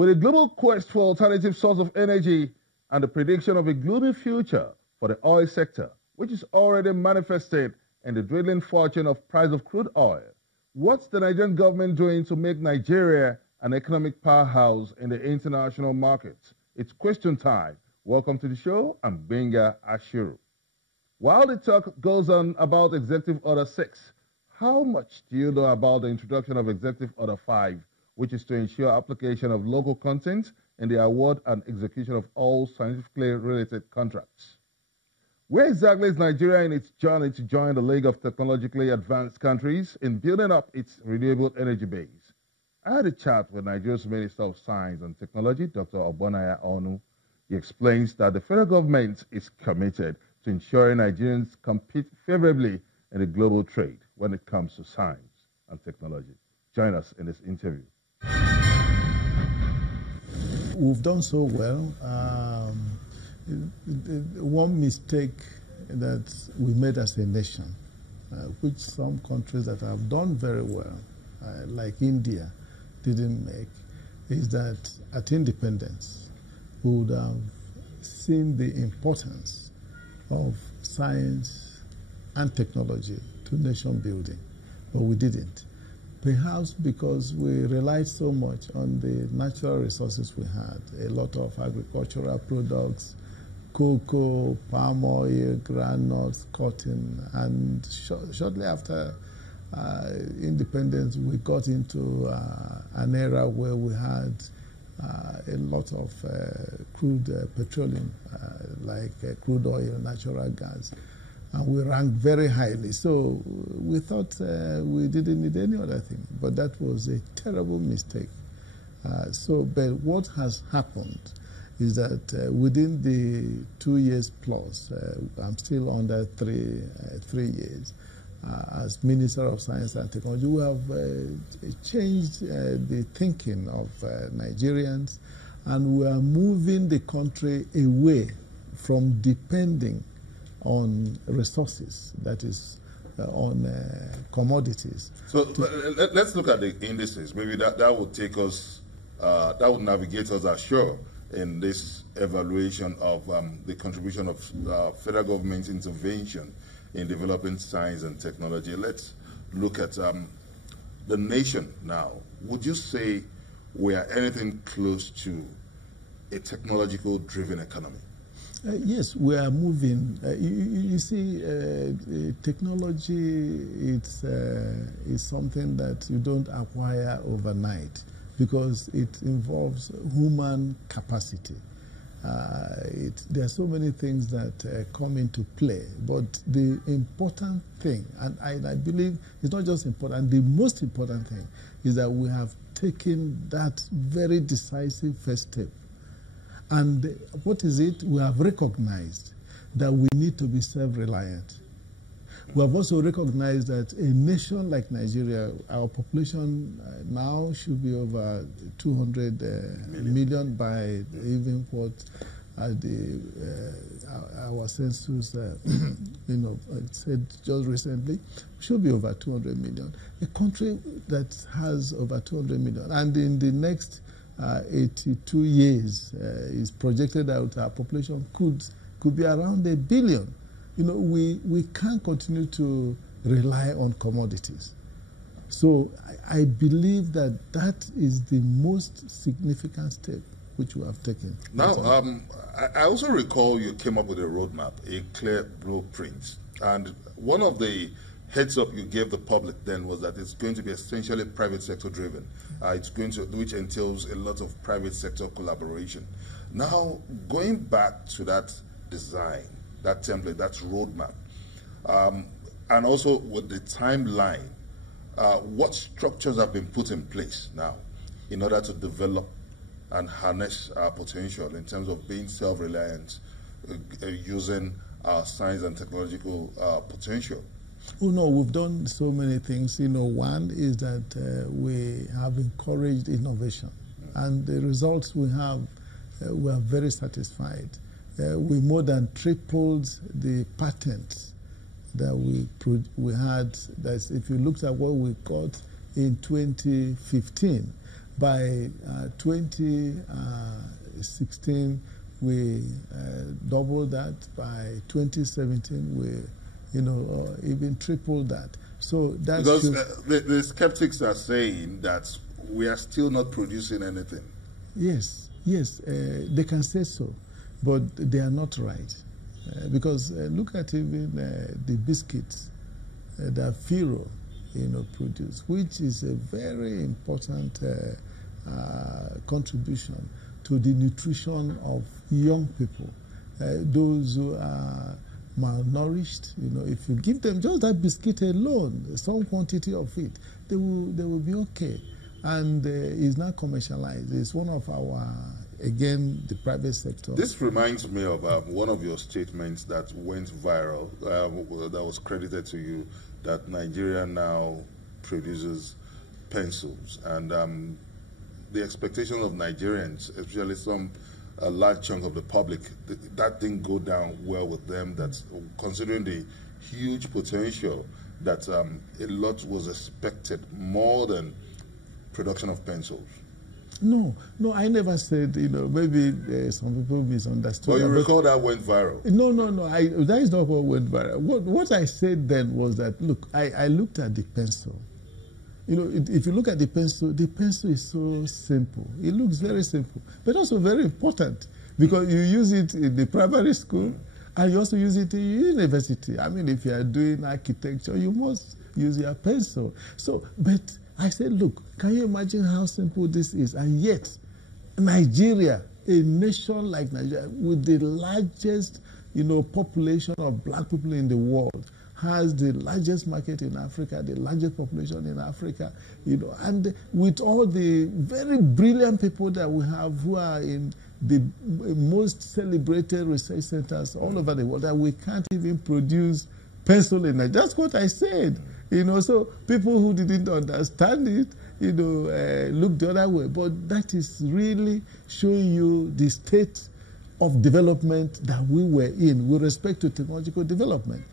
With a global quest for alternative source of energy and the prediction of a gloomy future for the oil sector, which is already manifested in the dwindling fortune of price of crude oil, what's the Nigerian government doing to make Nigeria an economic powerhouse in the international markets? It's question time. Welcome to the show. I'm Benga Ashiru. While the talk goes on about Executive Order 6, how much do you know about the introduction of Executive Order 5, which is to ensure application of local content in the award and execution of all scientifically related contracts? Where exactly is Nigeria in its journey to join the League of Technologically Advanced Countries in building up its renewable energy base? I had a chat with Nigeria's Minister of Science and Technology, Dr. Obonaya Onu. He explains that the federal government is committed to ensuring Nigerians compete favorably in the global trade when it comes to science and technology. Join us in this interview. We've done so well. One mistake that we made as a nation, which some countries that have done very well, like India, didn't make, is that at independence, we would have seen the importance of science and technology to nation building, but we didn't. Perhaps because we relied so much on the natural resources we had, a lot of agricultural products, cocoa, palm oil, groundnuts, cotton, and shortly after independence, we got into an era where we had a lot of crude petroleum, like crude oil, natural gas, and we ranked very highly. So we thought we didn't need any other thing, but that was a terrible mistake. But what has happened is that within the 2 years plus, I'm still under three years, as Minister of Science and Technology, we have changed the thinking of Nigerians, and we are moving the country away from depending on resources, that is, on commodities. So let's look at the indices. Maybe that would take us, that would navigate us ashore in this evaluation of the contribution of federal government intervention in developing science and technology. Let's look at the nation now. Would you say we are anything close to a technological-driven economy? Yes, we are moving. You see, technology is something that you don't acquire overnight because it involves human capacity. There are so many things that come into play, but the important thing, and I believe it's not just important, the most important thing is that we have taken that very decisive first step. And what is it? We have recognized that we need to be self-reliant. We have also recognized that a nation like Nigeria, our population now should be over 200 million by even what our census said just recently, should be over 200 million. A country that has over 200 million, and in the next 82 years is projected that our population could be around 1 billion. You know, we can't continue to rely on commodities. So I believe that is the most significant step which we have taken. Now, I also recall you came up with a roadmap, a clear blueprint. And one of the heads up you gave the public then was that it's going to be essentially private sector driven. Which entails a lot of private sector collaboration. Now, going back to that design, that template, that roadmap, and also with the timeline, what structures have been put in place now in order to develop and harness our potential in terms of being self-reliant, using our science and technological potential? Oh no, we've done so many things. You know, one is that we have encouraged innovation, and the results we are very satisfied. We more than tripled the patents that we had. That's, if you looked at what we got in 2015, By 2016, we doubled that. By 2017, we, even tripled that. So that's because the skeptics are saying that we are still not producing anything. Yes, they can say so, but they are not right. Because look at even the biscuits that Firo, produce, which is a very important contribution to the nutrition of young people, those who are malnourished. If you give them just that biscuit alone, some quantity of it, they will be okay. And it's not commercialized. It's one of our, again, the private sector. This reminds me of one of your statements that went viral, that was credited to you, that Nigeria now produces pencils. And the expectation of Nigerians, especially a large chunk of the public, that didn't go down well with them. That's considering the huge potential that a lot was expected, more than production of pencils. No, I never said, maybe some people misunderstood. Well, you recall that went viral. No, that is not what went viral. What I said then was that, look, I looked at the pencil. If you look at the pencil is so simple. It looks very simple, but also very important, because you use it in the primary school and you also use it in university. I mean, if you are doing architecture, you must use your pencil. So, but I said, look, can you imagine how simple this is? And yet, Nigeria, a nation like Nigeria, with the largest, population of black people in the world, has the largest market in Africa, the largest population in Africa, and with all the very brilliant people that we have who are in the most celebrated research centers all over the world, that we can't even produce pencil in Nigeria. That's what I said. So people who didn't understand it, look the other way. But that is really showing you the state of development that we were in with respect to technological development.